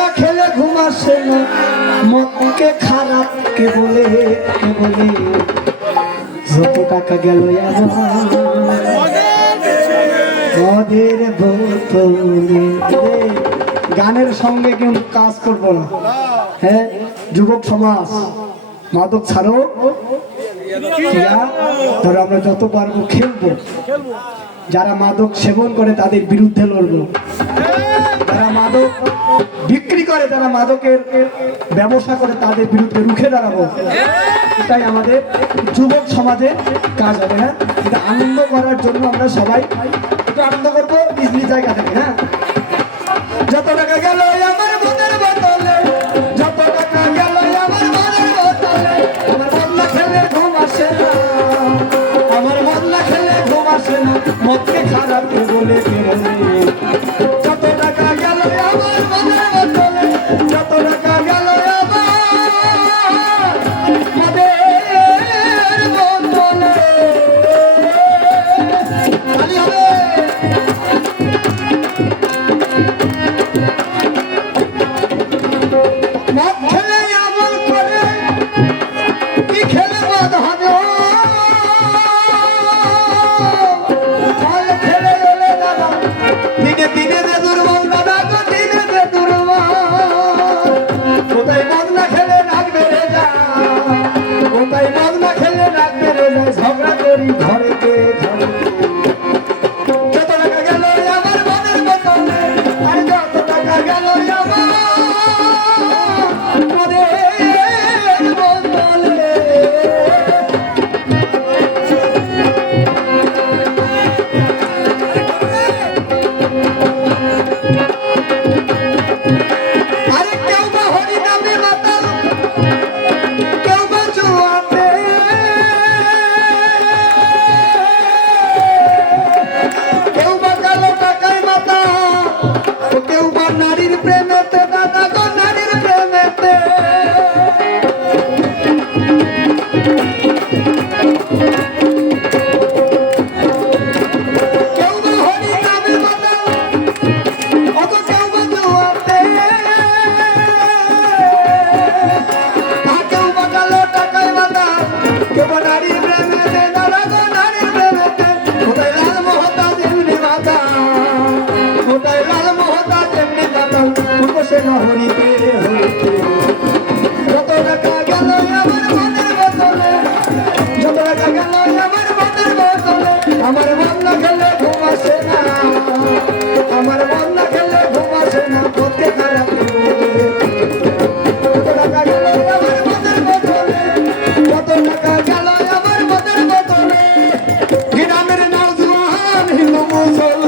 না খেলে ঘুম আসে না, মনকে খারাপ কে বলে যত টাকা গেল মদের বোতলে। গানের সঙ্গে কিন্তু কাজ করবো না। হ্যাঁ, যুবক সমাজ মাদক ছাড়ো, ধরো আমরা যত পারবো খেলবো। যারা মাদক সেবন করে তাদের বিরুদ্ধে লড়বো, যারা মাদক বিক্রি করে, যারা মাদকের ব্যবসা করে তাদের বিরুদ্ধে রুখে দাঁড়াবো। এটাই আমাদের যুবক সমাজের কাজ হবে। হ্যাঁ, এটা আনন্দ করার জন্য আমরা সবাই একটু আনন্দ করবো নিজ নিজ জায়গা থেকে। হ্যাঁ, যত টাকা গেল আমার মনের বোতলে, যত টাকা গেল আমার মনের বোতলে, আমার মন না খেলে ঘুম আসে না, আমার মন না খেলে ঘুম আসে না, মনকে খারাপ বলে যত টাকা গেল আমার মনের বোতলে, যত টাকা গেল আমার মনের বোতলে। খালি হবে মদ খেলে এমন করে কি খেলে মদ হবে, ফল খেলে এলে দাদা দিনে দিনে যে দুর্বল, দাদা গো দিনে যে দুর্বল। কোথায় মদ না খেলে রাগ বেড়ে যায়, কোথায় মদ না খেলে রাগ বেড়ে যায়, ঝগড়া করি ঘরেতে ঘরে। যত টাকা গেল আমার মনের বোতলে, আরে যত টাকা গেল আমার মনের বোতলে। আরে কেউ বা হরি নামে মাতাল, কেউ বা জুয়াতে, কেউ বা কালো টাকায় মাতাল, কেউ বা নারীর প্রেমেতে, দাদা গো নারীর প্রেমেতে। কেউ বা হরি নামে মাতাল, অত কেউ বা জুয়াতে, কেউ বা কালো টাকায় মাতাল, কেউ বা নারীর প্রেমেতে, দাদা গো নারীর প্রেমেতে। কোথায় লাল মহতাজ এমনি মাতাল, কোথায় লাল মহতাজ এমনি মাতাল, বসে না হরিতে হরিতে। যত টাকা গেল আমার মনের বোতলে, যত টাকা গেল আমার মনের বোতলে, আমার মন না খেলে ঘুম আসে না, আমার মন না খেলে ঘুম আসে না, মনকে খারাপ বলে। যত টাকা গেল আমার মনের বোতলে, যত টাকা গেল আমার মনের বোতলে। গ্রামের নওজোয়ান হিন্দু মুসলমান